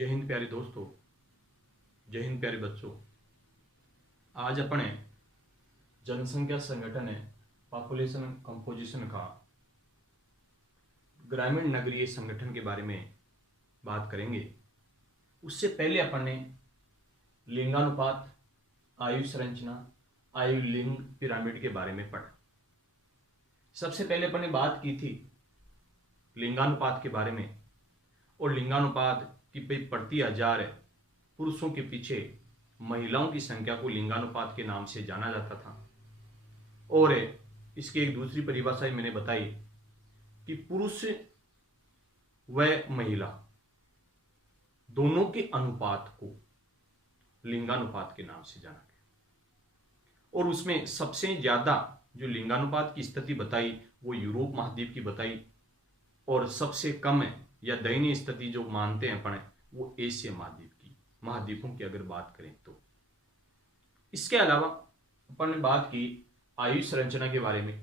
जय हिंद प्यारे दोस्तों, जय हिंद प्यारे बच्चों। आज अपने जनसंख्या संगठन है पॉपुलेशन कंपोजिशन का ग्रामीण नगरीय संगठन के बारे में बात करेंगे। उससे पहले अपन ने लिंगानुपात, आयु संरचना, आयु लिंग पिरामिड के बारे में पढ़ा। सबसे पहले अपन ने बात की थी लिंगानुपात के बारे में, और लिंगानुपात की प्रति 1000 पुरुषों के पीछे महिलाओं की संख्या को लिंगानुपात के नाम से जाना जाता था। और इसकी एक दूसरी परिभाषा मैंने बताई कि पुरुष व महिला दोनों के अनुपात को लिंगानुपात के नाम से जाना गया। और उसमें सबसे ज्यादा जो लिंगानुपात की स्थिति बताई वो यूरोप महाद्वीप की बताई, और सबसे कम है या दयनीय स्थिति जो मानते हैं अपन वो एशिया महाद्वीपों की अगर बात करें तो। इसके अलावा अपन ने बात की आयु संरचना के बारे में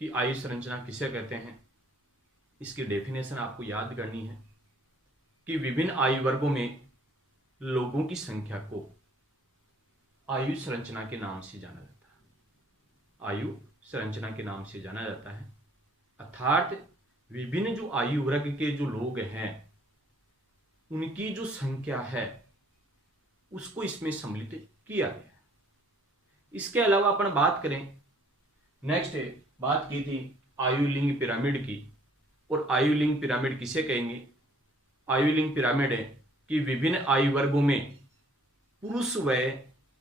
कि आयु संरचना किसे कहते हैं। इसकी डेफिनेशन आपको याद करनी है कि विभिन्न आयु वर्गों में लोगों की संख्या को आयु संरचना के नाम से जाना जाता है। आयु संरचना के नाम से जाना जाता है, अर्थात विभिन्न जो आयु वर्ग के जो लोग हैं उनकी जो संख्या है उसको इसमें सम्मिलित किया गया है। इसके अलावा अपन बात करें, नेक्स्ट बात की थी आयु लिंग पिरामिड की। और आयु लिंग पिरामिड किसे कहेंगे? आयु लिंग पिरामिड है कि विभिन्न आयु वर्गों में पुरुष व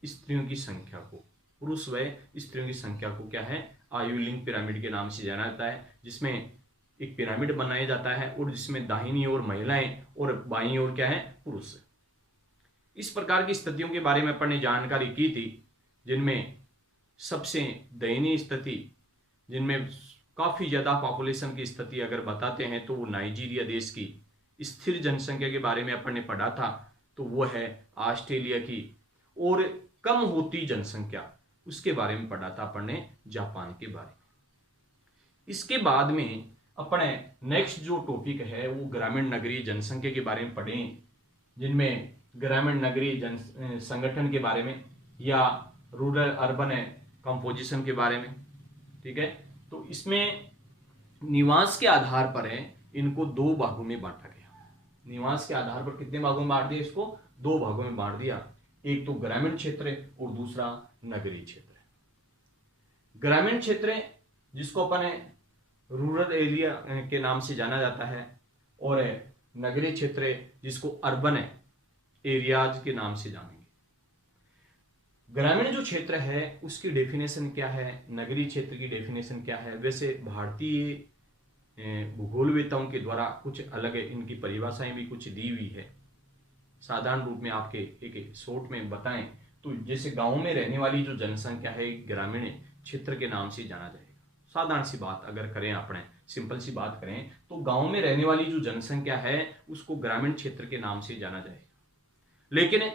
स्त्रियों की संख्या को क्या है, आयु लिंग पिरामिड के नाम से जाना जाता है, जिसमें एक पिरामिड बनाया जाता है और जिसमें दाहिनी ओर महिलाएं और बाईं ओर क्या है, पुरुष। इस प्रकार की स्थितियों के बारे में अपन ने जानकारी की थी, जिनमें सबसे दयनीय स्थिति, जिनमें काफी ज्यादा पॉपुलेशन की स्थिति अगर बताते हैं तो वो नाइजीरिया देश की स्थिर जनसंख्या के बारे में अपन ने पढ़ा था, तो वो है ऑस्ट्रेलिया की। और कम होती जनसंख्या उसके बारे में पढ़ा था अपन ने जापान के बारे में। इसके बाद में अपने नेक्स्ट जो टॉपिक है वो ग्रामीण नगरीय जनसंख्या के बारे में पढ़ें, जिनमें ग्रामीण नगरीय संगठन के बारे में या रूरल अर्बन कंपोजिशन के बारे में। ठीक है, तो इसमें निवास के आधार पर है इनको 2 भागों में बांटा गया। निवास के आधार पर कितने भागों में बांट दिया? इसको 2 भागों में बांट दिया। एक तो ग्रामीण क्षेत्र और दूसरा नगरीय क्षेत्र। ग्रामीण क्षेत्र जिसको अपन रूरल एरिया के नाम से जाना जाता है, और नगरीय क्षेत्र जिसको अर्बन एरियाज के नाम से जानेंगे। ग्रामीण जो क्षेत्र है उसकी डेफिनेशन क्या है, नगरीय क्षेत्र की डेफिनेशन क्या है? वैसे भारतीय भूगोलवेताओं के द्वारा कुछ अलग है, इनकी परिभाषाएं भी कुछ दी हुई है। साधारण रूप में आपके एक शॉर्ट में बताएं तो जैसे गांव में रहने वाली जो जनसंख्या है ग्रामीण क्षेत्र के नाम से जाना जाएगा। साधारण सी बात अगर करें, अपने सिंपल सी बात करें तो गांव में रहने वाली जो जनसंख्या है उसको ग्रामीण क्षेत्र के नाम से जाना जाएगा। लेकिन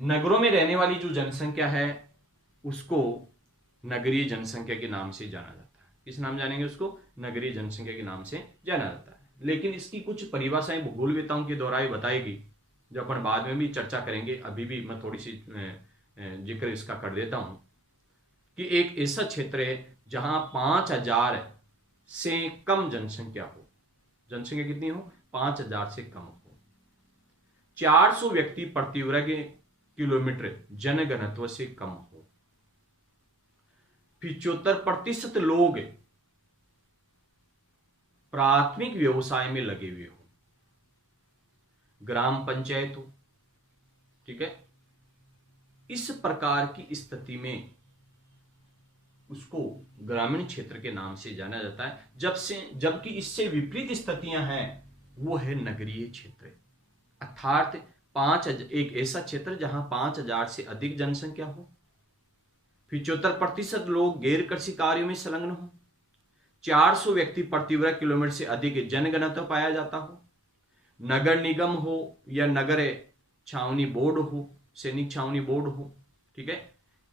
नगरों में रहने वाली जो जनसंख्या है उसको नगरीय जनसंख्या के नाम से जाना जाता है। किस नाम जानेंगे उसको? नगरीय जनसंख्या के नाम से जाना जाता है। लेकिन इसकी कुछ परिभाषाएं भूगोलवेताओं के द्वारा ही बताएगी, जो अपन बाद में भी चर्चा करेंगे। अभी भी मैं थोड़ी सी जिक्र इसका कर देता हूं कि एक ऐसा क्षेत्र है जहां 5000 से कम जनसंख्या हो। जनसंख्या कितनी हो? 5000 से कम हो। 400 व्यक्ति प्रति वर्ग किलोमीटर जनघनत्व से कम हो। 75% लोग प्राथमिक व्यवसाय में लगे हुए हो। ग्राम पंचायत हो। ठीक है, इस प्रकार की स्थिति में उसको ग्रामीण क्षेत्र के नाम से जाना जाता है। जबकि इससे विपरीत स्थितियां हैं वो है नगरीय क्षेत्र, अर्थात एक ऐसा क्षेत्र जहां 5000 से अधिक जनसंख्या हो, 75% लोग गैर कृषि कार्यों में संलग्न हो, 400 व्यक्ति प्रति वर्ग किलोमीटर से अधिक जनघनत्व पाया जाता हो, नगर निगम हो या नगर छावनी बोर्ड हो, सैनिक छावनी बोर्ड हो। ठीक है,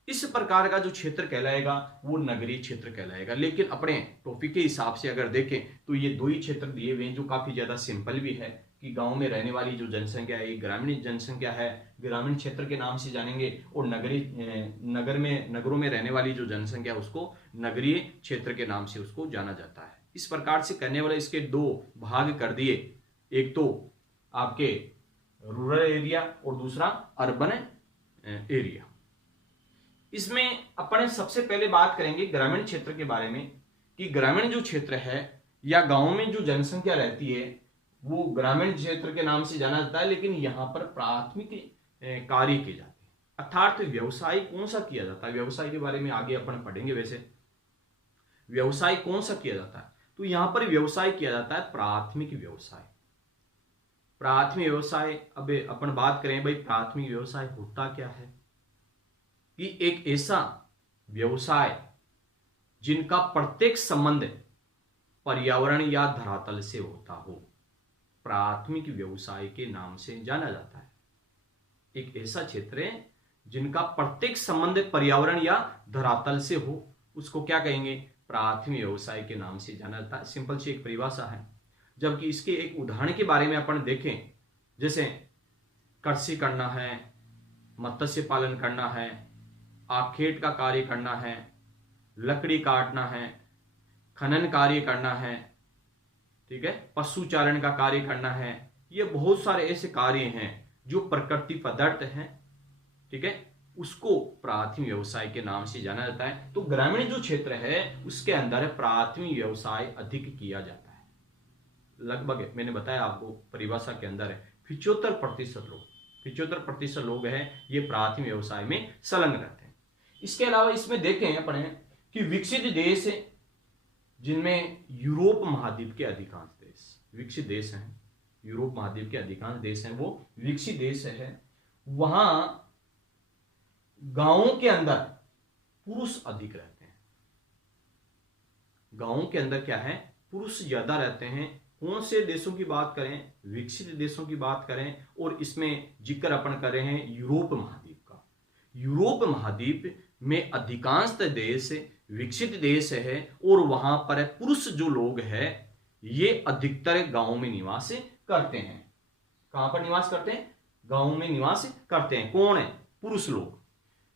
इस प्रकार का जो क्षेत्र कहलाएगा वो नगरीय क्षेत्र कहलाएगा। लेकिन अपने टॉपिक के हिसाब से अगर देखें तो ये 2 ही क्षेत्र दिए हुए हैं जो काफी ज्यादा सिंपल भी है, कि गांव में रहने वाली जो जनसंख्या है ये ग्रामीण जनसंख्या है, ग्रामीण क्षेत्र के नाम से जानेंगे, और नगरों में रहने वाली जो जनसंख्या है उसको नगरीय क्षेत्र के नाम से उसको जाना जाता है। इस प्रकार से करने वाले इसके दो भाग कर दिए, एक तो आपके रूरल एरिया और दूसरा अर्बन एरिया। इसमें अपन सबसे पहले बात करेंगे ग्रामीण क्षेत्र के बारे में कि ग्रामीण जो क्षेत्र है या गांव में जो जनसंख्या रहती है वो ग्रामीण क्षेत्र के नाम से जाना जाता है, लेकिन यहां पर प्राथमिक कार्य किए जाते हैं, अर्थात व्यवसाय कौन सा किया जाता है। व्यवसाय के बारे में आगे अपन पढ़ेंगे। वैसे व्यवसाय कौन सा किया जाता है, तो यहां पर व्यवसाय किया जाता है प्राथमिक व्यवसाय। प्राथमिक व्यवसाय, अब अपन बात करें भाई प्राथमिक व्यवसाय होता क्या है, कि एक ऐसा व्यवसाय जिनका प्रत्येक संबंध पर्यावरण या धरातल से होता हो, प्राथमिक व्यवसाय के नाम से जाना जाता है। एक ऐसा क्षेत्र है जिनका प्रत्येक संबंध पर्यावरण या धरातल से हो, उसको क्या कहेंगे, प्राथमिक व्यवसाय के नाम से जाना जाता है। सिंपल सी एक परिभाषा है। जबकि इसके एक उदाहरण के बारे में अपन देखें, जैसे कृषि करना है, मत्स्य पालन करना है, आखेट का कार्य करना है, लकड़ी काटना है, खनन कार्य करना है, ठीक है, पशुचारण का कार्य करना है, ये बहुत सारे ऐसे कार्य हैं जो प्रकृति पदार्थ हैं, ठीक है, उसको प्राथमिक व्यवसाय के नाम से जाना जाता है। तो ग्रामीण जो क्षेत्र है उसके अंदर प्राथमिक व्यवसाय अधिक किया जाता है। लगभग मैंने बताया आपको परिभाषा के अंदर है 75% लोग हैं ये प्राथमिक व्यवसाय में संलग्न रहते हैं। इसके अलावा इसमें देखें अपन कि विकसित देश जिनमें यूरोप महाद्वीप के अधिकांश देश विकसित देश हैं, यूरोप महाद्वीप के अधिकांश देश हैं वो विकसित देश है, वहां गांवों के अंदर पुरुष अधिक रहते हैं। गांवों के अंदर क्या है, पुरुष ज्यादा रहते हैं। कौन से देशों की बात करें, विकसित देशों की बात करें, और इसमें जिक्र अपन कर रहे हैं यूरोप महाद्वीप का। यूरोप महाद्वीप में अधिकांश देश विकसित देश है और वहां पर पुरुष जो लोग हैं ये अधिकतर गांव में निवास करते हैं। कहां पर निवास करते हैं, गांव में निवास करते हैं। कौन है, पुरुष लोग।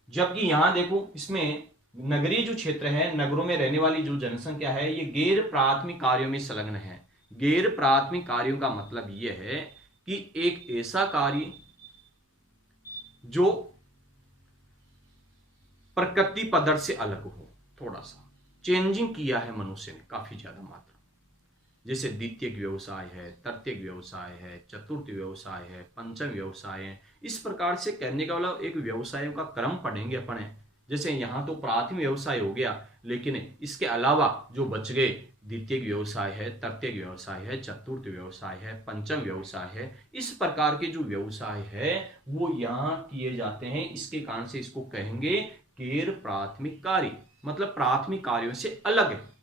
जबकि यहां देखो इसमें नगरीय जो क्षेत्र है, नगरों में रहने वाली जो जनसंख्या है ये गैर प्राथमिक कार्यों में संलग्न है। गैर प्राथमिक कार्यों का मतलब यह है कि एक ऐसा कार्य जो प्रकृति पदार्थ से अलग हो, थोड़ा सा चेंजिंग किया है मनुष्य ने काफी ज्यादा मात्रा, जैसे द्वितीयक व्यवसाय है, तृतीयक व्यवसाय है, चतुर्थ व्यवसाय है, पंचम व्यवसाय है। इस प्रकार से कहने का मतलब एक व्यवसायों का क्रम पढ़ेंगे अपन। जैसे यहां तो प्राथमिक व्यवसाय हो गया, लेकिन इसके अलावा जो बच गए द्वितीयक व्यवसाय है, तृतीयक व्यवसाय है, चतुर्थ व्यवसाय है, पंचम व्यवसाय है। इस प्रकार के जो व्यवसाय है वो यहाँ किए जाते हैं। इसके कारण से इसको कहेंगे गैर प्राथमिक कार्य, मतलब प्राथमिक कार्यों से अलग है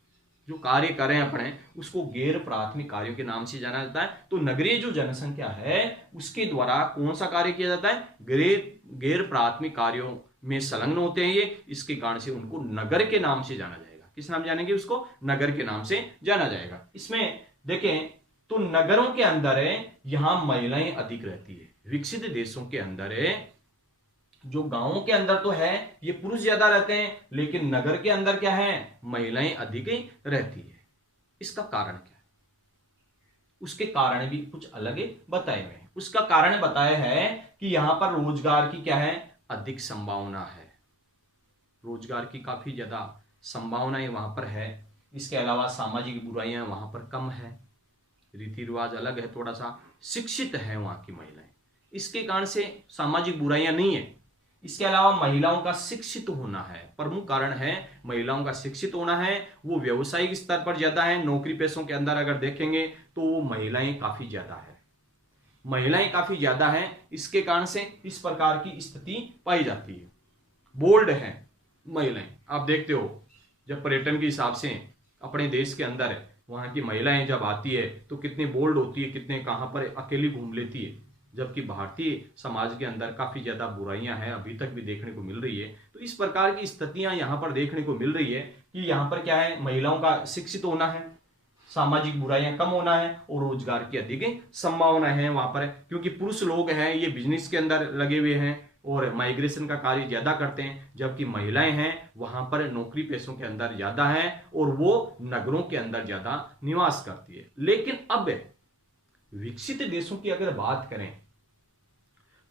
जो कार्य करें अपने उसको गैर प्राथमिक कार्यों के नाम से जाना जाता है। तो नगरीय जो जनसंख्या है उसके द्वारा कौन सा कार्य किया जाता है, गैर प्राथमिक कार्यों में संलग्न होते हैं ये। इसके कारण से उनको नगर के नाम से जाना जाएगा। किस नाम जानेंगे उसको, नगर के नाम से जाना जाएगा। इसमें देखें तो नगरों के अंदर है यहां महिलाएं अधिक रहती है। विकसित देशों के अंदर है, जो गांवों के अंदर तो है ये पुरुष ज्यादा रहते हैं, लेकिन नगर के अंदर क्या है, महिलाएं अधिक रहती है। इसका कारण क्या है, उसके कारण भी कुछ अलग बताए हुए हैं। उसका कारण बताया है कि यहां पर रोजगार की क्या है, अधिक संभावना है। रोजगार की काफी ज्यादा संभावनाएं वहां पर है। इसके अलावा सामाजिक बुराइयां वहां पर कम है, रीति रिवाज अलग है, थोड़ा सा शिक्षित है वहां की महिलाएं, इसके कारण से सामाजिक बुराइयां नहीं है। इसके अलावा महिलाओं का शिक्षित होना है, प्रमुख कारण है महिलाओं का शिक्षित होना है। वो व्यवसायिक स्तर पर ज्यादा है। नौकरी पेशों के अंदर अगर देखेंगे तो वो महिलाएं काफी ज्यादा है, महिलाएं काफी ज्यादा हैं। इसके कारण से इस प्रकार की स्थिति पाई जाती है। बोल्ड है महिलाएं, आप देखते हो जब पर्यटन के हिसाब से अपने देश के अंदर वहां की महिलाएं जब आती है तो कितनी बोल्ड होती है, कितने कहां पर अकेली घूम लेती है। जबकि भारतीय समाज के अंदर काफी ज्यादा बुराइयां हैं, अभी तक भी देखने को मिल रही है। तो इस प्रकार की स्थितियां यहां पर देखने को मिल रही है कि यहां पर क्या है, महिलाओं का शिक्षित होना है। सामाजिक बुराइयां कम होना है और रोजगार की अधिक संभावना है वहां पर, क्योंकि पुरुष लोग हैं ये बिजनेस के अंदर लगे हुए हैं और माइग्रेशन का कार्य ज्यादा करते हैं, जबकि महिलाएं हैं वहां पर नौकरी पेशों के अंदर ज्यादा है और वो नगरों के अंदर ज्यादा निवास करती है। लेकिन अब विकसित देशों की अगर बात करें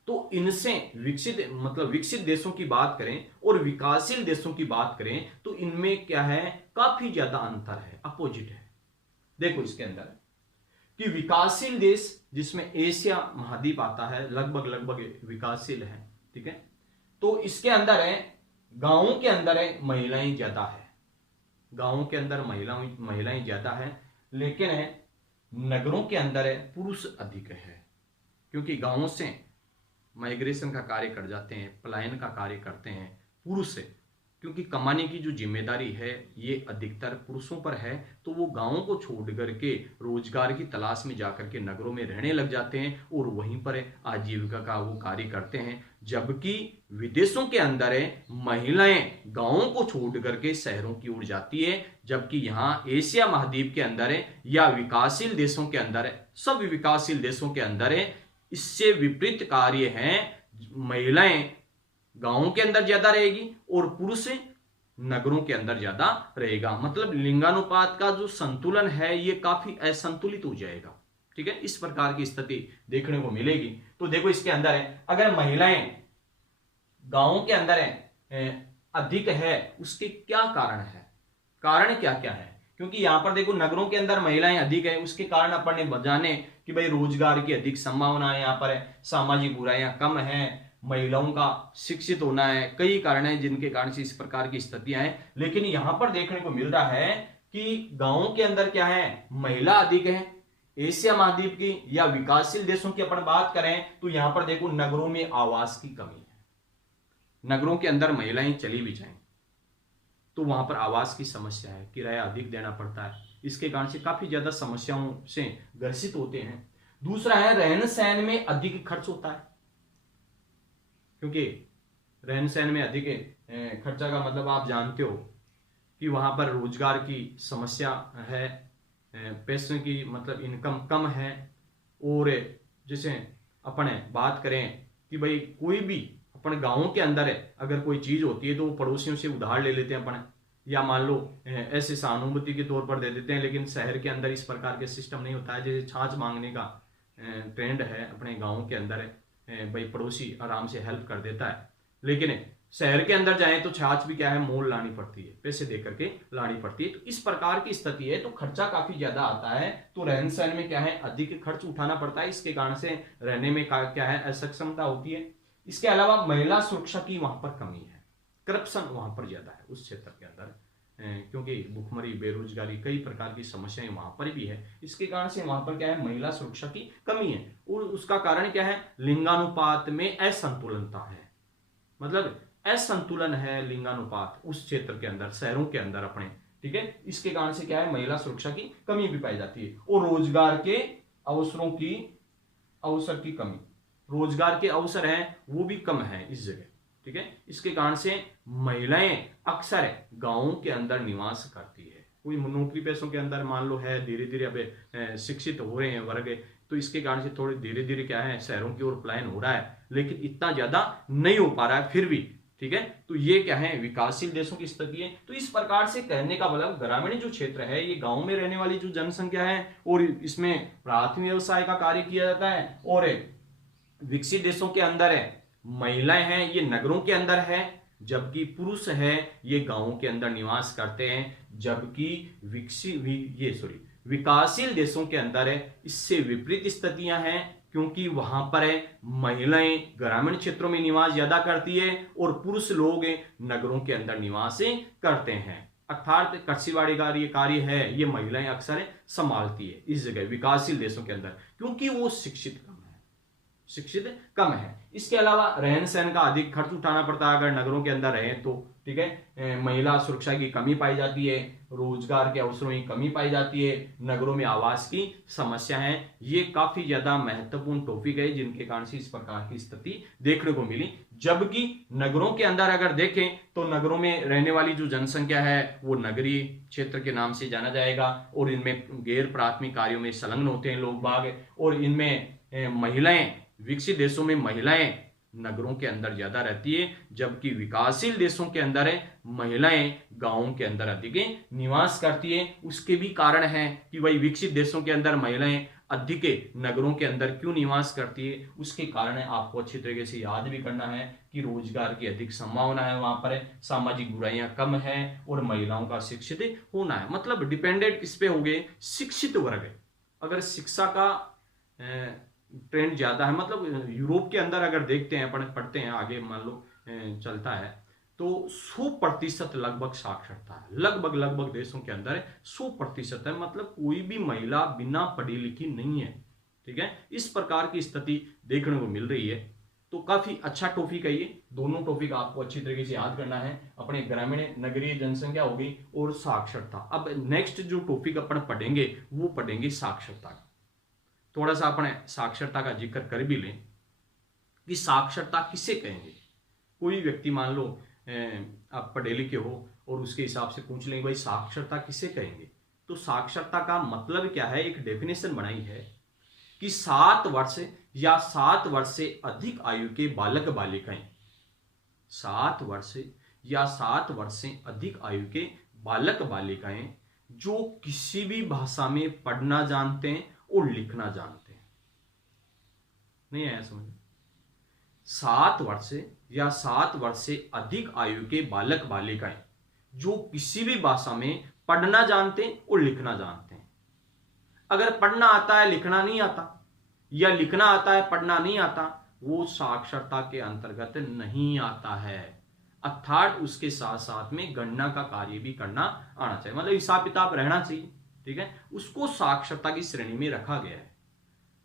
तो इनसे विकसित देशों की बात करें और विकासशील देशों की बात करें तो इनमें क्या है, काफी ज्यादा अंतर है, अपोजिट है। देखो इसके अंदर कि विकासशील देश जिसमें एशिया महाद्वीप आता है लगभग विकासशील है, ठीक है, तो इसके अंदर है गांवों के अंदर है महिलाएं ज्यादा है, गांवों के अंदर महिलाएं ज्यादा है, लेकिन है नगरों के अंदर है पुरुष अधिक है, क्योंकि गांवों से माइग्रेशन का कार्य कर जाते हैं, पलायन का कार्य करते हैं पुरुष से, क्योंकि कमाने की जो जिम्मेदारी है ये अधिकतर पुरुषों पर है, तो वो गांवों को छोड़ करके रोजगार की तलाश में जाकर के नगरों में रहने लग जाते हैं और वहीं पर आजीविका का वो कार्य करते हैं। जबकि विदेशों के अंदर है महिलाएं गांवों को छोड़ करके शहरों की ओर जाती है, जबकि यहाँ एशिया महाद्वीप के अंदर है या विकासशील देशों के अंदर है, सब विकासशील देशों के अंदर है इससे विपरीत कार्य है, महिलाएं गांवों के अंदर ज्यादा रहेगी और पुरुष नगरों के अंदर ज्यादा रहेगा। मतलब लिंगानुपात का जो संतुलन है ये काफी असंतुलित हो जाएगा, ठीक है, इस प्रकार की स्थिति देखने को मिलेगी। तो देखो इसके अंदर है अगर महिलाएं गांवों के अंदर है अधिक है, उसके क्या कारण है, कारण क्या क्या है, क्योंकि यहां पर देखो नगरों के अंदर महिलाएं अधिक है, उसके कारण अपन ने जाने कि भाई रोजगार की अधिक संभावना है, यहाँ पर है सामाजिक बुराइयां कम है, महिलाओं का शिक्षित होना है, कई कारण है जिनके कारण से इस प्रकार की स्थितियां हैं। लेकिन यहां पर देखने को मिल रहा है कि गांवों के अंदर क्या है, महिला अधिक है। एशिया महाद्वीप की या विकासशील देशों की अपन बात करें तो यहां पर देखो नगरों में आवास की कमी है, नगरों के अंदर महिलाएं चली भी जाएं तो वहां पर आवास की समस्या है, किराया अधिक देना पड़ता है, इसके कारण से काफी ज्यादा समस्याओं से ग्रसित होते हैं। दूसरा है रहन सहन में अधिक खर्च होता है, क्योंकि रहन सहन में अधिक खर्चा का मतलब आप जानते हो कि वहां पर रोजगार की समस्या है, पैसों की मतलब इनकम कम है, और जैसे अपन बात करें कि भाई कोई भी अपन गांवों के अंदर है अगर कोई चीज होती है तो वो पड़ोसियों से उधार ले लेते हैं अपन, या मान लो ऐसे सहानुभूति के तौर पर दे देते हैं। लेकिन शहर के अंदर इस प्रकार के सिस्टम नहीं होता है, जैसे छाछ मांगने का ट्रेंड है अपने गाँव के अंदर है, भाई पड़ोसी आराम से हेल्प कर देता है। लेकिन शहर के अंदर जाए तो छाछ भी क्या है, मोल लानी पड़ती है, पैसे दे करके लानी पड़ती है। तो इस प्रकार की स्थिति है, तो खर्चा काफी ज्यादा आता है, तो रहन सहन में क्या है अधिक खर्च उठाना पड़ता है, इसके कारण से रहने में क्या है असक्षमता होती है। इसके अलावा महिला सुरक्षा की वहां पर कमी है, करप्शन वहां पर ज्यादा है उस क्षेत्र के अंदर, क्योंकि भुखमरी बेरोजगारी कई प्रकार की समस्याएं वहां पर भी है, इसके कारण से वहां पर क्या है महिला सुरक्षा की कमी है। और उसका कारण क्या है, लिंगानुपात में असंतुलनता है, मतलब असंतुलन है लिंगानुपात उस क्षेत्र के अंदर, शहरों के अंदर अपने, ठीक है। इसके कारण से क्या है महिला सुरक्षा की कमी भी पाई जाती है, और रोजगार के अवसर की कमी, रोजगार के अवसर हैं वो भी कम है इस जगह, ठीक है। इसके कारण से महिलाएं अक्सर गांवों के अंदर निवास करती है, कोई नौकरी पेशों के अंदर मान लो है, धीरे धीरे अब शिक्षित हो रहे हैं वर्ग, तो इसके कारण से थोड़े धीरे धीरे क्या है शहरों की ओर पलायन हो रहा है, लेकिन इतना ज्यादा नहीं हो पा रहा है फिर भी, ठीक है। तो ये क्या है विकासशील देशों की स्थिति है। तो इस प्रकार से कहने का मतलब ग्रामीण जो क्षेत्र है ये गांव में रहने वाली जो जनसंख्या है और इसमें प्राथमिक व्यवसाय का कार्य किया जाता है, और विकसित देशों के अंदर है महिलाएं हैं ये नगरों के अंदर है, जबकि पुरुष है ये गांवों के अंदर निवास करते हैं। जबकि विकासशील देशों के अंदर है इससे विपरीत स्थितियां हैं, क्योंकि वहां पर है महिलाएं ग्रामीण क्षेत्रों में निवास ज्यादा करती है और पुरुष लोग नगरों के अंदर निवास करते हैं, अर्थात कृषिवाड़ी का ये कार्य है ये महिलाएं अक्सर संभालती है इस जगह विकासशील देशों के अंदर, क्योंकि वो शिक्षित कम है। इसके अलावा रहन सहन का अधिक खर्च उठाना पड़ता है अगर नगरों के अंदर रहे तो, ठीक है। महिला सुरक्षा की कमी पाई जाती है, रोजगार के अवसरों की कमी पाई जाती है, नगरों में आवास की समस्या है। ये काफी ज्यादा महत्वपूर्ण टॉपिक है जिनके कारण से इस प्रकार की स्थिति देखने को मिली। जबकि नगरों के अंदर अगर देखें तो नगरों में रहने वाली जो जनसंख्या है वो नगरीय क्षेत्र के नाम से जाना जाएगा, और इनमें गैर प्राथमिक कार्यों में संलग्न होते हैं लोग बाग, और इनमें महिलाएं, विकसित देशों में महिलाएं नगरों के अंदर ज्यादा रहती है, जबकि विकासशील देशों के अंदर है महिलाएं गांवों के अंदर अधिक निवास करती है। उसके भी कारण है कि वही विकसित देशों के अंदर महिलाएं अधिक नगरों के अंदर क्यों निवास करती है, उसके कारण है आपको अच्छी तरीके से याद भी करना है कि रोजगार की अधिक संभावना है वहां पर, सामाजिक बुराइयां कम है, और महिलाओं का शिक्षित होना है। मतलब डिपेंडेंट किस पे हो गए, शिक्षित वर्ग। अगर शिक्षा का ट्रेंड ज्यादा है, मतलब यूरोप के अंदर अगर देखते हैं, अपन पढ़ते हैं आगे, मान लो चलता है तो 100% लगभग साक्षरता है, लगभग देशों के अंदर 100% है, मतलब कोई भी महिला बिना पढ़ी लिखी नहीं है। ठीक है, इस प्रकार की स्थिति देखने को मिल रही है। तो काफी अच्छा टॉपिक है ये, दोनों टॉपिक आपको अच्छी तरीके से याद करना है। अपने ग्रामीण नगरीय जनसंख्या होगी और साक्षरता। अब नेक्स्ट जो टॉपिक अपन पढ़ेंगे वो पढ़ेंगे साक्षरता का। थोड़ा सा अपने साक्षरता का जिक्र कर भी लें कि साक्षरता किसे कहेंगे। कोई व्यक्ति मान लो आप पढ़े लिखे हो और उसके हिसाब से पूछ लेंगे भाई साक्षरता किसे कहेंगे, तो साक्षरता का मतलब क्या है, एक डेफिनेशन बनाई है कि 7 वर्ष या 7 वर्ष से अधिक आयु के बालक बालिकाएं, 7 वर्ष या 7 वर्ष से अधिक आयु के बालक बालिकाएं जो किसी भी भाषा में पढ़ना जानते हैं और लिखना जानते हैं। नहीं आया समझ? 7 वर्ष या 7 वर्ष से अधिक आयु के बालक बालिकाएं जो किसी भी भाषा में पढ़ना जानते हैं और लिखना जानते हैं। अगर पढ़ना आता है लिखना नहीं आता, या लिखना आता है पढ़ना नहीं आता, वो साक्षरता के अंतर्गत नहीं आता है। अर्थात उसके साथ साथ में गणना का कार्य भी करना आना चाहिए, मतलब हिसाब किताब रहना चाहिए। ठीक है, उसको साक्षरता की श्रेणी में रखा गया है,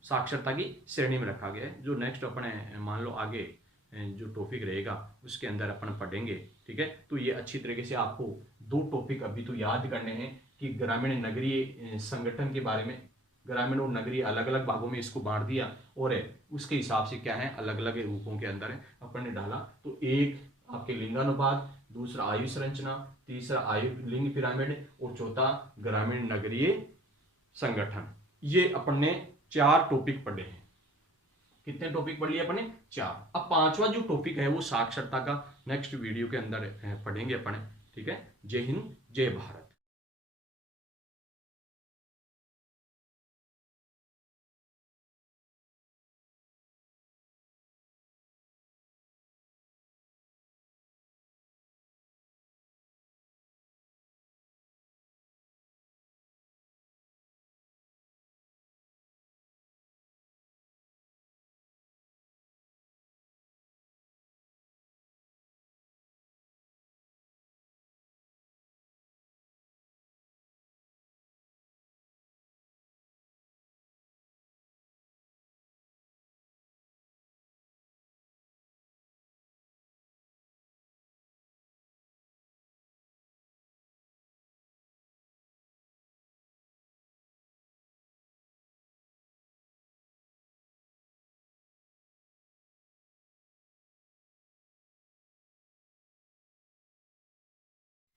साक्षरता की श्रेणी में रखा गया है। जो नेक्स्ट अपने मान लो आगे जो टॉपिक रहेगा उसके अंदर अपन पढ़ेंगे। ठीक है, तो ये अच्छी तरीके से आपको 2 टॉपिक अभी तो याद करने हैं कि ग्रामीण नगरीय संगठन के बारे में, ग्रामीण और नगरीय अलग अलग भागों में इसको बांट दिया, और उसके हिसाब से क्या है अलग अलग रूपों के अंदर अपन ने डाला। तो एक आपके लिंगानुपात, दूसरा आयु संरचना, तीसरा आयु लिंग पिरामिड, और चौथा ग्रामीण नगरीय संगठन। ये अपन ने 4 टॉपिक पढ़े हैं। कितने टॉपिक पढ़ लिए अपन ने? 4। अब 5वां जो टॉपिक है वो साक्षरता का नेक्स्ट वीडियो के अंदर पढ़ेंगे अपन। ठीक है, जय हिंद जय भारत।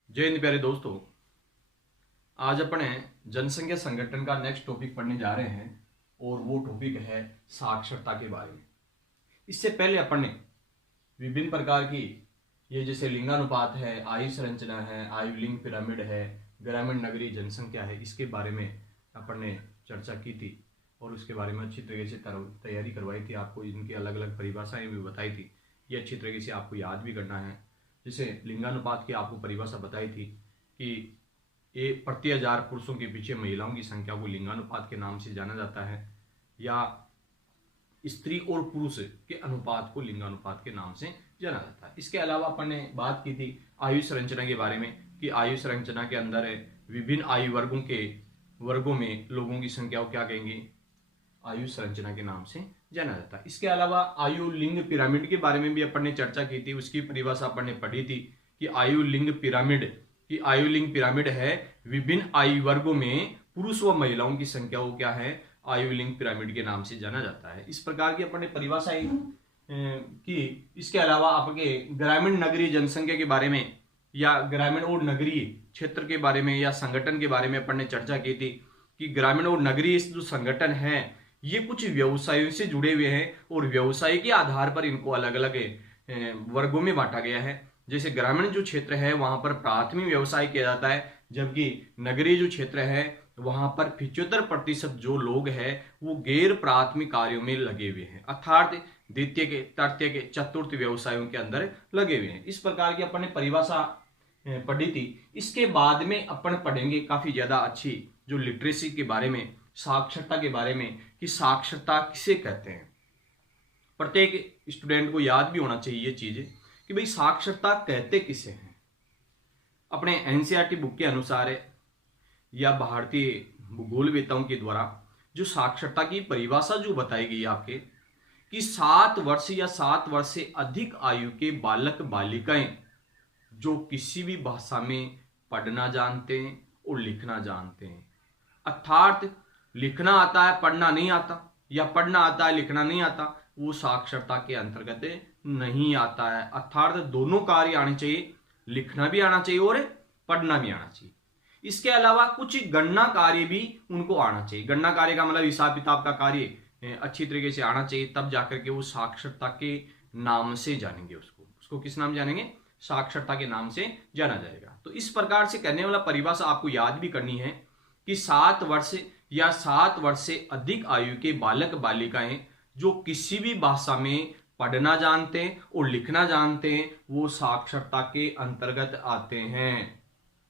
जय हिंद प्यारे दोस्तों, आज अपने जनसंख्या संगठन का नेक्स्ट टॉपिक पढ़ने जा रहे हैं, और वो टॉपिक है साक्षरता के बारे में। इससे पहले अपन ने विभिन्न प्रकार की, ये जैसे लिंगानुपात है, आयु संरचना है, आयु लिंग पिरामिड है, ग्रामीण नगरीय जनसंख्या है, इसके बारे में अपन ने चर्चा की थी, और उसके बारे में अच्छी तरीके से तैयारी करवाई थी। आपको इनकी अलग अलग परिभाषाएं भी बताई थी, ये अच्छी तरीके से आपको याद भी करना है। जैसे लिंगानुपात की आपको परिभाषा बताई थी कि ये प्रति 1000 पुरुषों के पीछे महिलाओं की संख्या को लिंगानुपात के नाम से जाना जाता है, या स्त्री और पुरुष के अनुपात को लिंगानुपात के नाम से जाना जाता है। इसके अलावा अपन ने बात की थी आयु संरचना के बारे में कि आयु संरचना के अंदर विभिन्न आयु वर्गों में लोगों की संख्या को क्या कहेंगे, आयु संरचना के नाम से जाना जाता है। इसके अलावा आयु लिंग पिरामिड के बारे में भी अपन ने चर्चा की थी, उसकी परिभाषा अपन ने पढ़ी थी कि आयु लिंग पिरामिड है विभिन्न आयु वर्गों में पुरुष व महिलाओं की संख्या को क्या है, आयु लिंग पिरामिड के नाम से जाना जाता है। इस प्रकार की अपने परिभाषाएं की। इसके अलावा आपके ग्रामीण नगरीय जनसंख्या के बारे में या ग्रामीण और नगरीय क्षेत्र के बारे में या संगठन के बारे में अपन ने चर्चा की थी कि ग्रामीण और नगरीय जो संगठन है ये कुछ व्यवसायों से जुड़े हुए हैं और व्यवसाय के आधार पर इनको अलग अलग वर्गों में बांटा गया है। जैसे ग्रामीण जो क्षेत्र है वहां पर प्राथमिक व्यवसाय किया जाता है, जबकि नगरीय जो क्षेत्र है वहां पर 75% जो लोग हैं वो गैर प्राथमिक कार्यों में लगे हुए हैं, अर्थात द्वितीय के, तृतीय के, चतुर्थ व्यवसायों के अंदर लगे हुए हैं। इस प्रकार की अपन ने परिभाषा पढ़ी थी। इसके बाद में अपन पढ़ेंगे काफी ज्यादा अच्छी जो लिटरेसी के बारे में, साक्षरता के बारे में, कि साक्षरता किसे कहते हैं। प्रत्येक स्टूडेंट को याद भी होना चाहिए ये चीज कि भाई साक्षरता कहते किसे हैं। अपने एनसीईआरटी बुक के अनुसार या भारतीय भूगोलवेताओं के द्वारा जो साक्षरता की परिभाषा जो बताई गई आपके कि 7 वर्ष या 7 वर्ष से अधिक आयु के बालक बालिकाएं जो किसी भी भाषा में पढ़ना जानते हैं और लिखना जानते हैं, अर्थात लिखना आता है पढ़ना नहीं आता, या पढ़ना आता है लिखना नहीं आता, वो साक्षरता के अंतर्गत नहीं आता है। अर्थात दोनों कार्य आने चाहिए, लिखना भी आना चाहिए और पढ़ना भी आना चाहिए। इसके अलावा कुछ गणना कार्य भी उनको आना चाहिए। गणना कार्य का मतलब हिसाब किताब का कार्य अच्छी तरीके से आना चाहिए, तब जाकर के वो साक्षरता के नाम से जानेंगे। उसको किस नाम जानेंगे, साक्षरता के नाम से जाना जाएगा। तो इस प्रकार से करने वाला परिभाषा आपको याद भी करनी है कि 7 वर्ष या 7 वर्ष से अधिक आयु के बालक बालिकाएं जो किसी भी भाषा में पढ़ना जानते हैं और लिखना जानते हैं वो साक्षरता के अंतर्गत आते हैं।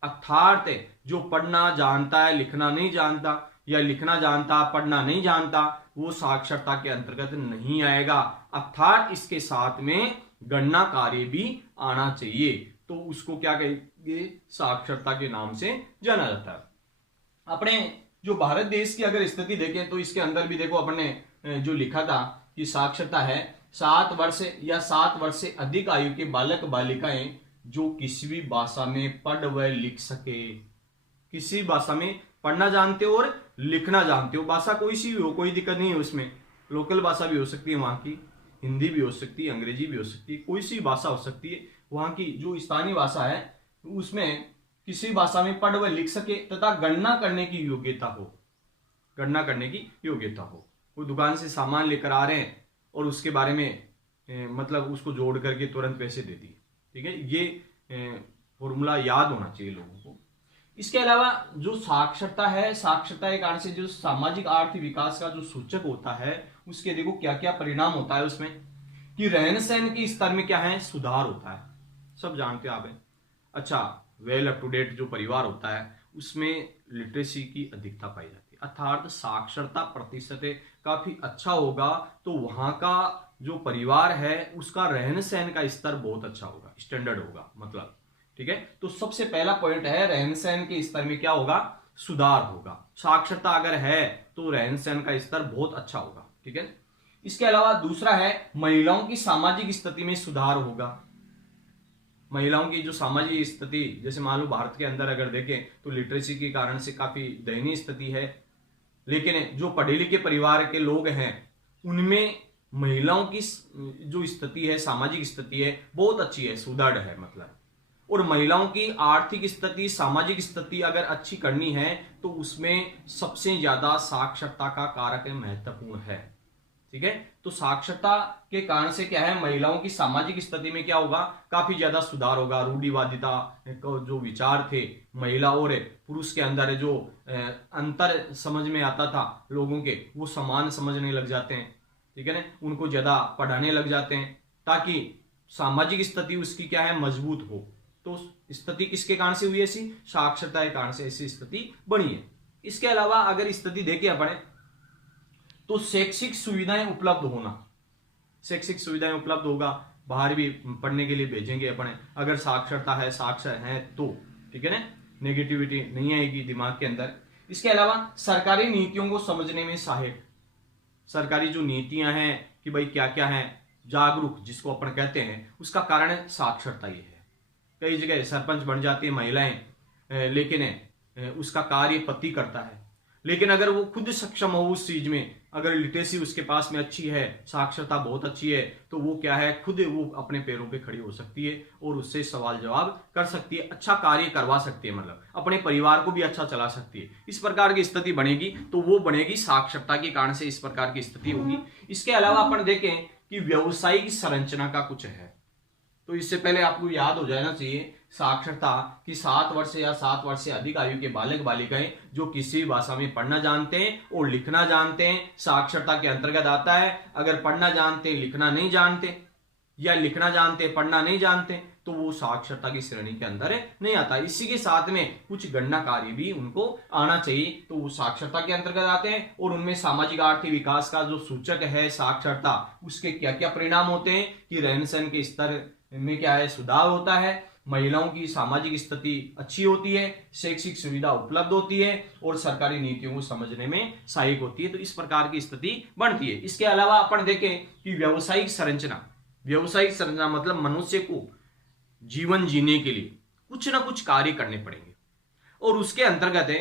अर्थात जो पढ़ना जानता है लिखना नहीं जानता, या लिखना जानता पढ़ना नहीं जानता, वो साक्षरता के अंतर्गत नहीं आएगा। अर्थात इसके साथ में गणना कार्य भी आना चाहिए, तो उसको क्या कहेंगे, साक्षरता के नाम से जाना जाता है। अपने जो भारत देश की अगर स्थिति देखें तो इसके अंदर भी देखो अपन ने जो लिखा था कि साक्षरता है 7 वर्ष या 7 वर्ष से अधिक आयु के बालक बालिकाएं जो किसी भी भाषा में पढ़ व लिख सके। किसी भाषा में पढ़ना जानते हो और लिखना जानते हो, भाषा कोई सी भी हो, कोई दिक्कत नहीं है उसमें। लोकल भाषा भी हो सकती है वहां की, हिंदी भी हो सकती है, अंग्रेजी भी हो सकती है, कोई सी भाषा हो सकती है। वहां की जो स्थानीय भाषा है उसमें किसी भाषा में पढ़ व लिख सके तथा गणना करने की योग्यता हो, गणना करने की योग्यता हो। कोई दुकान से सामान लेकर आ रहे हैं और उसके बारे में मतलब उसको जोड़ करके तुरंत पैसे दे दिए, ठीक है, ये फॉर्मूला याद होना चाहिए लोगों को। इसके अलावा जो साक्षरता है, साक्षरता के कारण से जो सामाजिक आर्थिक विकास का जो सूचक होता है उसके देखो क्या क्या परिणाम होता है उसमें, कि रहन सहन के स्तर में क्या है, सुधार होता है, सब जानते हैं आप। अच्छा, वेल अप टू डेट जो परिवार होता है उसमें लिटरेसी की अधिकता पाई जाती है, अर्थात साक्षरता प्रतिशत काफी अच्छा होगा तो वहां का जो परिवार है उसका रहन सहन का स्तर बहुत अच्छा होगा, स्टैंडर्ड होगा मतलब, ठीक है। तो सबसे पहला पॉइंट है रहन सहन के स्तर में क्या होगा, सुधार होगा। साक्षरता अगर है तो रहन सहन का स्तर बहुत अच्छा होगा, ठीक है। इसके अलावा दूसरा है महिलाओं की सामाजिक स्थिति में सुधार होगा। महिलाओं की जो सामाजिक स्थिति, जैसे मान लो भारत के अंदर अगर देखें तो लिटरेसी के कारण से काफी दयनीय स्थिति है, लेकिन जो पढ़े लिखे परिवार के लोग हैं उनमें महिलाओं की जो स्थिति है, सामाजिक स्थिति है, बहुत अच्छी है, सुदृढ़ है मतलब। और महिलाओं की आर्थिक स्थिति, सामाजिक स्थिति अगर अच्छी करनी है तो उसमें सबसे ज्यादा साक्षरता का कारक महत्वपूर्ण है, ठीक है। तो साक्षरता के कारण से क्या है, महिलाओं की सामाजिक स्थिति में क्या होगा, काफी ज्यादा सुधार होगा। रूढ़िवादिता जो विचार थे महिला और पुरुष के अंदर जो अंतर समझ में आता था लोगों के, वो समान समझने लग जाते हैं, ठीक है ना, उनको ज्यादा पढ़ाने लग जाते हैं ताकि सामाजिक स्थिति उसकी क्या है, मजबूत हो। तो स्थिति किसके कारण से हुई, ऐसी साक्षरता के कारण से ऐसी स्थिति बनी है। इसके अलावा अगर स्थिति देखें अपने तो शैक्षिक सुविधाएं उपलब्ध होना, शैक्षिक सुविधाएं उपलब्ध होगा, बाहर भी पढ़ने के लिए भेजेंगे अपने अगर साक्षरता है, साक्षर है तो, ठीक है ना, नेगेटिविटी नहीं आएगी दिमाग के अंदर। इसके अलावा सरकारी नीतियों को समझने में सहायक, सरकारी जो नीतियां हैं कि भाई क्या क्या है, जागरूक जिसको अपन कहते हैं, उसका कारण साक्षरता ही है। कई जगह सरपंच बन जाती है महिलाएं, लेकिन उसका कार्य पति करता है। लेकिन अगर वो खुद सक्षम हो उस चीज में, अगर लिटरेसी उसके पास में अच्छी है, साक्षरता बहुत अच्छी है, तो वो क्या है, खुद वो अपने पैरों पे खड़ी हो सकती है और उससे सवाल जवाब कर सकती है, अच्छा कार्य करवा सकती है, मतलब अपने परिवार को भी अच्छा चला सकती है। इस प्रकार की स्थिति बनेगी तो वो बनेगी साक्षरता के कारण से, इस प्रकार की स्थिति होगी। इसके अलावा अपन देखें कि व्यवसायिक संरचना का कुछ है, तो इससे पहले आपको याद हो जाना चाहिए साक्षरता की 7 वर्ष या 7 वर्ष से अधिक आयु के बालक बालिकाएं जो किसी भी भाषा में पढ़ना जानते हैं और लिखना जानते हैं, साक्षरता के अंतर्गत आता है। अगर पढ़ना जानते लिखना नहीं जानते, या लिखना जानते पढ़ना नहीं जानते, तो वो साक्षरता की श्रेणी के अंदर नहीं आता। इसी के साथ में कुछ गणना कार्य भी उनको आना चाहिए, तो वो साक्षरता के अंतर्गत आते हैं। और उनमें सामाजिक आर्थिक विकास का जो सूचक है साक्षरता, उसके क्या क्या परिणाम होते हैं कि रहन सहन के स्तर में क्या है, सुधार होता है, महिलाओं की सामाजिक स्थिति अच्छी होती है, शैक्षिक सुविधा उपलब्ध होती है और सरकारी नीतियों को समझने में सहायक होती है। तो इस प्रकार की स्थिति बनती है। इसके अलावा अपन देखें कि व्यावसायिक संरचना मतलब मनुष्य को जीवन जीने के लिए कुछ ना कुछ कार्य करने पड़ेंगे और उसके अंतर्गत है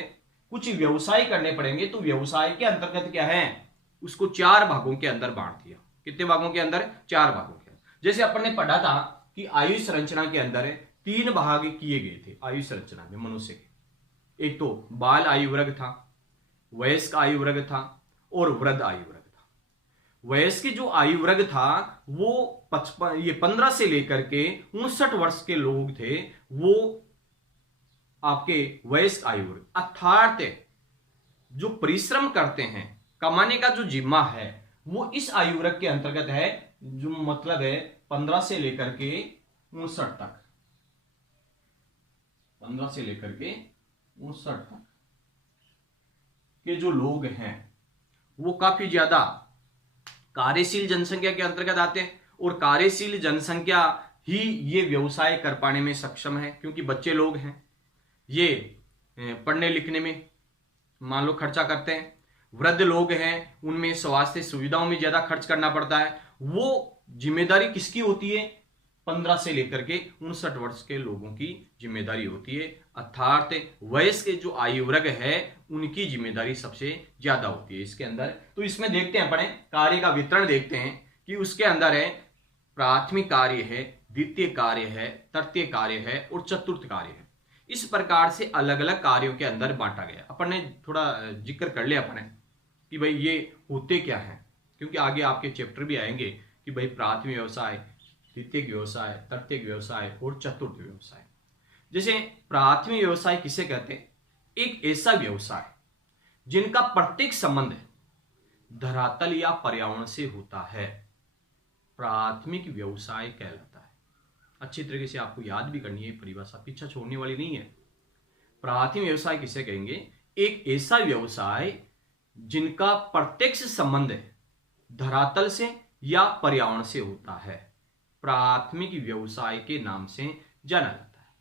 कुछ व्यवसाय करने पड़ेंगे। तो व्यवसाय के अंतर्गत क्या है, उसको 4 भागों के अंदर बांट दिया। कितने भागों के अंदर? 4 भागों के अंदर। जैसे अपन ने पढ़ा था कि आयु संरचना के अंदर 3 भाग किए गए थे आयु संरचना में मनुष्य के। एक तो बाल आयु वर्ग था, वयस्क आयु वर्ग था और वृद्ध आयु वर्ग था। वयस्क जो आयु वर्ग था वो 15 से लेकर के 59 वर्ष के लोग थे, वो आपके वयस्क आयु वर्ग। अर्थात जो परिश्रम करते हैं, कमाने का जो जिम्मा है, वो इस आयु वर्ग के अंतर्गत है, जो मतलब है 15 से लेकर के 59 तक। 15 से लेकर के 59 तक के जो लोग हैं वो काफी ज्यादा कार्यशील जनसंख्या के अंतर्गत आते हैं और कार्यशील जनसंख्या ही ये व्यवसाय कर पाने में सक्षम है, क्योंकि बच्चे लोग हैं, ये पढ़ने लिखने में मान लो खर्चा करते हैं। वृद्ध लोग हैं, उनमें स्वास्थ्य सुविधाओं में ज्यादा खर्च करना पड़ता है। वो जिम्मेदारी किसकी होती है? 15 से लेकर के 59 वर्ष के लोगों की जिम्मेदारी होती है। अर्थात वयस्क जो आयु वर्ग है उनकी जिम्मेदारी सबसे ज्यादा होती है इसके अंदर। तो इसमें देखते हैं अपने कार्य का वितरण देखते हैं कि उसके अंदर है प्राथमिक कार्य है, द्वितीय कार्य है, तृतीय कार्य है और चतुर्थ कार्य है। इस प्रकार से अलग अलग कार्यों के अंदर बांटा गया। अपन ने थोड़ा जिक्र कर लिया अपने कि भाई ये होते क्या है, क्योंकि आगे आपके चैप्टर भी आएंगे कि भाई प्राथमिक व्यवसाय, द्वितीय व्यवसाय, तृतीय व्यवसाय और चतुर्थ व्यवसाय। जैसे प्राथमिक व्यवसाय किसे कहते हैं? एक ऐसा व्यवसाय जिनका प्रत्येक संबंध धरातल या पर्यावरण से होता है, प्राथमिक व्यवसाय कहलाता है। अच्छी तरीके से आपको याद भी करनी है परिभाषा, पीछा छोड़ने वाली नहीं है। प्राथमिक व्यवसाय किसे कहेंगे? एक ऐसा व्यवसाय जिनका प्रत्यक्ष संबंध धरातल से या पर्यावरण से होता है, प्राथमिक व्यवसाय के नाम से जाना जाता है।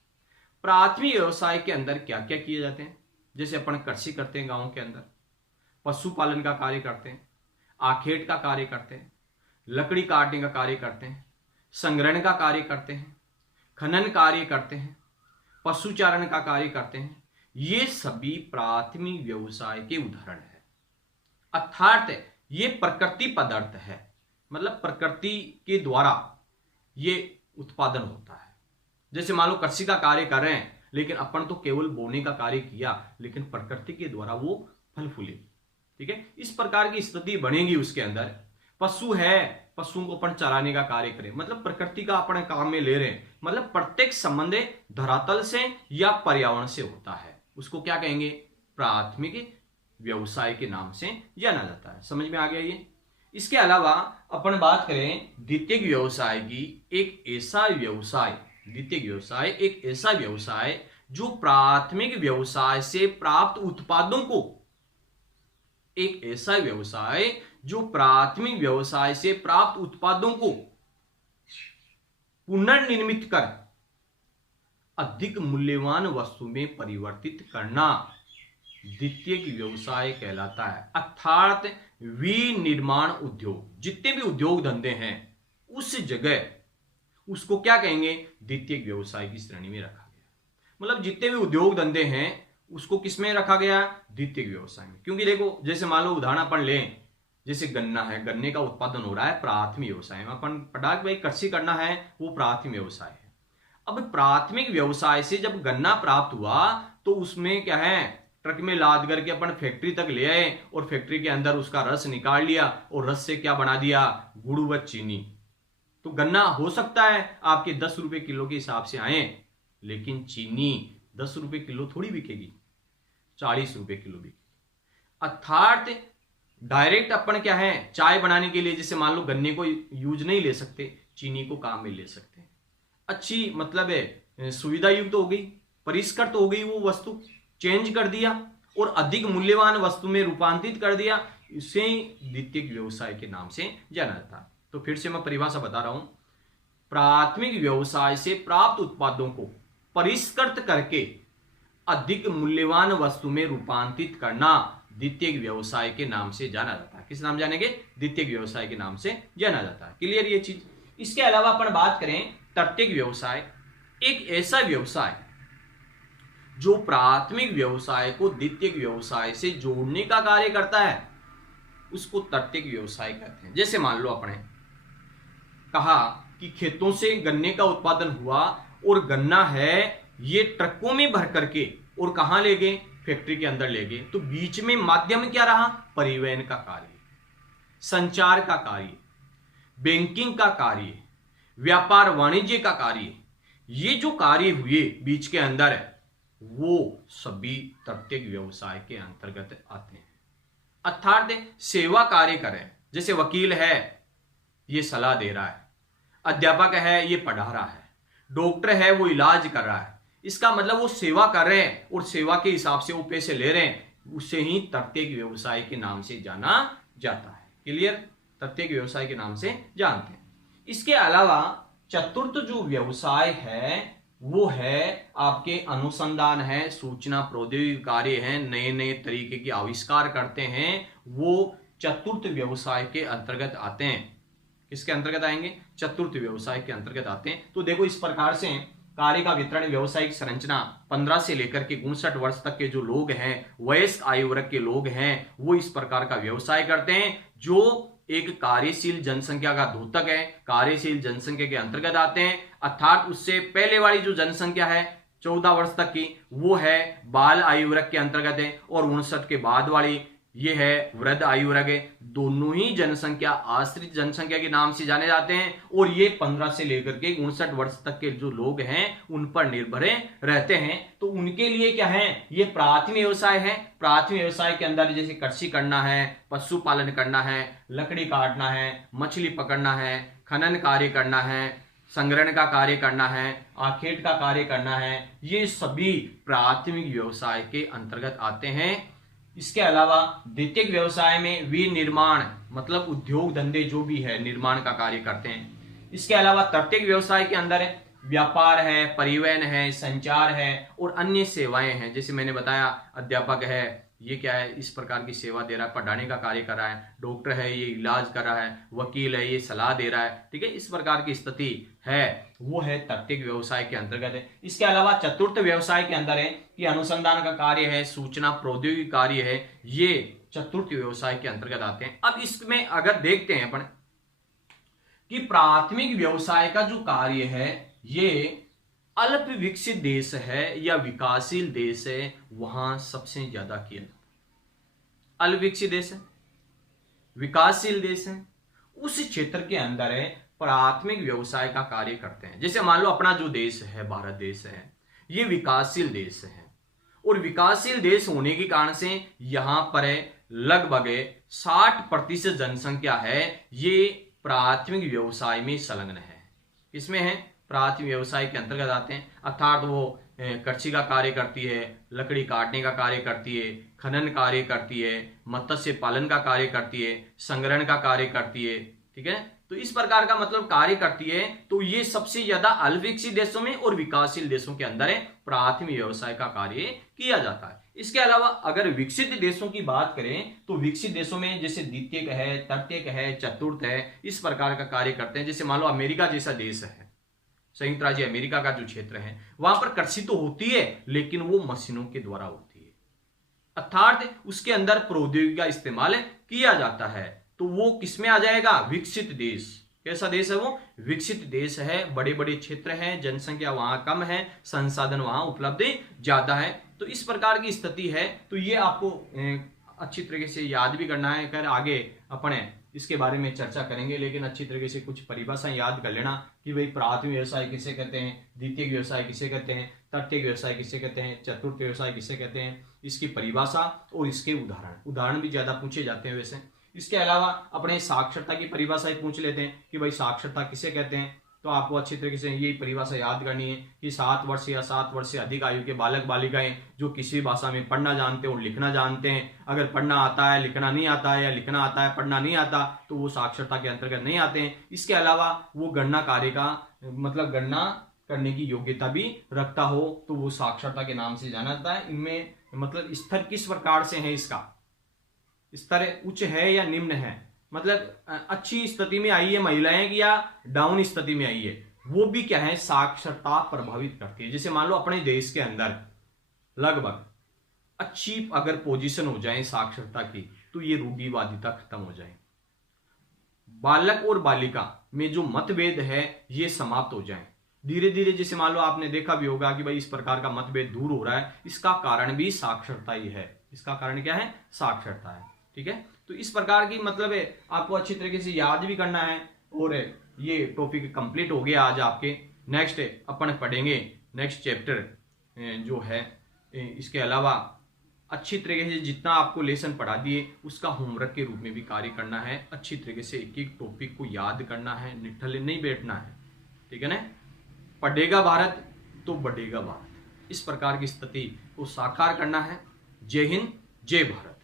प्राथमिक व्यवसाय के अंदर क्या क्या किए जाते हैं? जैसे अपन कृषि करते हैं गांवों के अंदर, पशुपालन का कार्य करते हैं, आखेट का कार्य करते हैं, लकड़ी काटने का कार्य करते हैं, संग्रहण का कार्य करते हैं, खनन कार्य करते हैं, पशुचारण का कार्य करते हैं। ये सभी प्राथमिक व्यवसाय के उदाहरण है। अर्थात ये प्रकृति पदार्थ है, मतलब प्रकृति के द्वारा ये उत्पादन होता है। जैसे मान लो कृषि का कार्य कर रहे हैं, लेकिन अपन तो केवल बोने का कार्य किया, लेकिन प्रकृति के द्वारा वो फल फूले। ठीक है, इस प्रकार की स्थिति बनेगी उसके अंदर। पशु है, पशुओं को अपन चराने का कार्य करें, मतलब प्रकृति का अपने काम में ले रहे हैं, मतलब प्रत्येक संबंध धरातल से या पर्यावरण से होता है, उसको क्या कहेंगे? प्राथमिक व्यवसाय के नाम से जाना जाता है। समझ में आ गया ये? इसके अलावा अपन बात करें द्वितीयक व्यवसाय की, एक ऐसा व्यवसाय जो प्राथमिक व्यवसाय से प्राप्त उत्पादों को, एक ऐसा व्यवसाय जो प्राथमिक व्यवसाय से प्राप्त उत्पादों को पुनर्निर्मित कर अधिक मूल्यवान वस्तु में परिवर्तित करना द्वितीयक व्यवसाय कहलाता है। अर्थात विनिर्माण उद्योग, जितने भी उद्योग धंधे हैं उस जगह उसको क्या कहेंगे? द्वितीयक व्यवसाय की श्रेणी में रखा गया। मतलब जितने भी उद्योग धंधे हैं उसको किसमें रखा गया? द्वितीयक व्यवसाय में। क्योंकि देखो जैसे मान लो उदाहरण अपन लें, जैसे गन्ना है, गन्ने का उत्पादन हो रहा है प्राथमिक व्यवसाय में, अपन पटाख भाई कृषि करना है, वो प्राथमिक व्यवसाय है। अब प्राथमिक व्यवसाय से जब गन्ना प्राप्त हुआ तो उसमें क्या है, ट्रक में लाद करके अपन फैक्ट्री तक ले आए और फैक्ट्री के अंदर उसका रस निकाल लिया और रस से क्या बना दिया? गुड़ व चीनी। तो गन्ना हो सकता है आपके 10 रुपए किलो के हिसाब से आए, लेकिन चीनी 10 रुपए किलो थोड़ी बिकेगी, 40 रुपए किलो बिकेगी। अर्थात डायरेक्ट अपन क्या है, चाय बनाने के लिए जैसे मान लो गन्ने को यूज नहीं ले सकते, चीनी को काम में ले सकते हैं। अच्छी मतलब है सुविधा युक्त हो गई, परिष्कृत हो गई, वो वस्तु चेंज कर दिया और अधिक मूल्यवान वस्तु में रूपांतरित कर दिया, इसे द्वितीयक व्यवसाय के नाम से जाना जाता है। तो फिर से मैं परिभाषा बता रहा हूं, प्राथमिक व्यवसाय से प्राप्त उत्पादों को परिष्कृत करके अधिक मूल्यवान वस्तु में रूपांतरित करना द्वितीयक व्यवसाय के नाम से जाना जाता है। किस नाम जानेंगे? द्वितीयक व्यवसाय के नाम से जाना जाता है। क्लियर ये चीज। इसके अलावा अपन बात करें तृतीयक व्यवसाय, एक ऐसा व्यवसाय जो प्राथमिक व्यवसाय को द्वितीयक व्यवसाय से जोड़ने का कार्य करता है, उसको तृतीयक व्यवसाय कहते हैं। जैसे मान लो अपने कहा कि खेतों से गन्ने का उत्पादन हुआ और गन्ना है ये ट्रकों में भर करके और कहां ले गए? फैक्ट्री के अंदर ले गए। तो बीच में माध्यम क्या रहा? परिवहन का कार्य, संचार का कार्य, बैंकिंग का कार्य, व्यापार वाणिज्य का कार्य, ये जो कार्य हुए बीच के अंदर है, वो सभी तृतीयक व्यवसाय के अंतर्गत आते हैं। अर्थात सेवा कार्य करें, जैसे वकील है ये सलाह दे रहा है, अध्यापक है ये पढ़ा रहा है, डॉक्टर है वो इलाज कर रहा है, इसका मतलब वो सेवा कर रहे हैं और सेवा के हिसाब से वो पैसे ले रहे हैं, उसे ही तृतीयक व्यवसाय के नाम से जाना जाता है। क्लियर? तृतीयक व्यवसाय के नाम से जानते हैं। इसके अलावा चतुर्थ जो व्यवसाय है वो है आपके अनुसंधान है, सूचना प्रौद्योगिकी कार्य है, नए नए तरीके के आविष्कार करते हैं, वो चतुर्थ व्यवसाय के अंतर्गत आते हैं। किसके अंतर्गत आएंगे? चतुर्थ व्यवसाय के अंतर्गत आते हैं। तो देखो इस प्रकार से कार्य का वितरण, व्यवसायिक संरचना, 15 से लेकर के 59 वर्ष तक के जो लोग हैं, वयस्क आयु वर्ग के लोग हैं, वो इस प्रकार का व्यवसाय करते हैं, जो एक कार्यशील जनसंख्या का द्योतक है, कार्यशील जनसंख्या के अंतर्गत आते हैं। अर्थात उससे पहले वाली जो जनसंख्या है 14 वर्ष तक की, वो है बाल आयु वर्ग के अंतर्गत है, और 59 के बाद वाली ये है वृद्ध आयु वर्ग है। दोनों ही जनसंख्या आश्रित जनसंख्या के नाम से जाने जाते हैं, और ये 15 से लेकर के 59 वर्ष तक के जो लोग हैं उन पर निर्भर रहते हैं। तो उनके लिए क्या है? ये प्राथमिक व्यवसाय है। प्राथमिक व्यवसाय के अंदर जैसे कृषि करना है, पशुपालन करना है, लकड़ी काटना है, मछली पकड़ना है, खनन कार्य करना है, संग्रहण का कार्य करना है, आखेट का कार्य करना है, ये सभी प्राथमिक व्यवसाय के अंतर्गत आते हैं। इसके अलावा द्वितीयक व्यवसाय में विनिर्माण मतलब उद्योग धंधे जो भी है निर्माण का कार्य करते हैं। इसके अलावा तृतीयक व्यवसाय के अंदर व्यापार है, परिवहन है, संचार है और अन्य सेवाएं हैं। जैसे मैंने बताया अध्यापक है ये क्या है, इस प्रकार की सेवा दे रहा है, पढ़ाने का कार्य कर रहा है, डॉक्टर है ये इलाज कर रहा है, वकील है ये सलाह दे रहा है। ठीक है, इस प्रकार की स्थिति है वो है तृतीयक व्यवसाय के अंतर्गत है। इसके अलावा चतुर्थ व्यवसाय के अंदर है कि अनुसंधान का कार्य है, सूचना प्रौद्योगिकी कार्य है, ये चतुर्थ व्यवसाय के अंतर्गत आते हैं। अब इसमें अगर देखते हैं अपन कि प्राथमिक व्यवसाय का जो कार्य है ये अल्प विकसित देश है या विकासशील देश है, वहां सबसे ज्यादा किया जाता है। अल्प विकसित देश है, विकासशील देश है, उस क्षेत्र के अंदर है प्राथमिक व्यवसाय का कार्य करते हैं। जैसे मान लो अपना जो देश है भारत देश है, ये विकासशील देश है, और विकासशील देश होने के कारण से यहां पर लगभग 60% जनसंख्या है ये प्राथमिक व्यवसाय में संलग्न है। इसमें है प्राथमिक व्यवसाय के अंतर्गत आते हैं। अर्थात वो कृषि का कार्य करती है, लकड़ी काटने का कार्य करती है, खनन कार्य करती है, मत्स्य पालन का कार्य करती है, संग्रहण का कार्य करती है। ठीक है, तो इस प्रकार का मतलब कार्य करती है। तो ये सबसे ज्यादा अल्प विकसित देशों में और विकासशील देशों के अंदर प्राथमिक व्यवसाय का कार्य किया जाता है। इसके अलावा अगर विकसित देशों की बात करें तो विकसित देशों में जैसे द्वितीयक है, तृतीयक है, चतुर्थ है, इस प्रकार का कार्य करते हैं। जैसे मान लो अमेरिका जैसा देश है, संयुक्त राज्य अमेरिका का जो क्षेत्र है, वहां पर कृषि तो होती है लेकिन वो मशीनों के द्वारा होती है। अर्थात उसके अंदर प्रौद्योगिकी का इस्तेमाल किया जाता है। तो वो किसमें आ जाएगा? विकसित देश। कैसा देश है वो? विकसित देश है। बड़े बड़े क्षेत्र हैं, जनसंख्या वहां कम है, संसाधन वहां उपलब्ध ज्यादा है। तो इस प्रकार की स्थिति है। तो ये आपको अच्छी तरीके से याद भी करना है। कर आगे अपने इसके बारे में चर्चा करेंगे, लेकिन अच्छी तरीके से कुछ परिभाषाएं याद कर लेना कि भाई प्राथमिक व्यवसाय किसे कहते हैं, द्वितीयक व्यवसाय किसे कहते हैं, तृतीयक व्यवसाय किसे कहते हैं, चतुर्थ व्यवसाय किसे कहते हैं, इसकी परिभाषा और इसके उदाहरण भी ज्यादा पूछे जाते हैं वैसे। इसके अलावा अपने साक्षरता की परिभाषा पूछ लेते हैं कि भाई साक्षरता किसे कहते हैं। तो आपको अच्छी तरीके से यही परिभाषा याद करनी है कि 7 वर्ष या 7 वर्ष से अधिक आयु के बालक बालिकाएं जो किसी भाषा में पढ़ना जानते हैं और लिखना जानते हैं, अगर पढ़ना आता है लिखना नहीं आता है, या लिखना आता है पढ़ना नहीं आता, तो वो साक्षरता के अंतर्गत नहीं आते हैं। इसके अलावा वो गणना कार्य का मतलब गणना करने की योग्यता भी रखता हो, तो वो साक्षरता के नाम से जाना जाता है। इनमें मतलब स्तर किस प्रकार से है, इसका स्तर उच्च है या निम्न है, मतलब अच्छी स्थिति में आई है महिलाएं या डाउन स्थिति में आई है, वो भी क्या है, साक्षरता प्रभावित करती है। जैसे मान लो अपने देश के अंदर लगभग अच्छी अगर पोजीशन हो जाए साक्षरता की, तो ये रूढ़िवादिता खत्म हो जाए, बालक और बालिका में जो मतभेद है ये समाप्त हो जाए धीरे धीरे। जैसे मान लो आपने देखा भी होगा कि भाई इस प्रकार का मतभेद दूर हो रहा है, इसका कारण भी साक्षरता ही है। इसका कारण क्या है? साक्षरता है। ठीक है, तो इस प्रकार की मतलब है आपको अच्छी तरीके से याद भी करना है। और ये टॉपिक कंप्लीट हो गया आज आपके। नेक्स्ट अपन पढ़ेंगे नेक्स्ट चैप्टर जो है। इसके अलावा अच्छी तरीके से जितना आपको लेसन पढ़ा दिए उसका होमवर्क के रूप में भी कार्य करना है। अच्छी तरीके से एक एक टॉपिक को याद करना है, निठल्ले नहीं बैठना है। ठीक है ना? पढ़ेगा भारत तो बढ़ेगा भारत, इस प्रकार की स्थिति को साकार करना है। जय हिंद, जय भारत।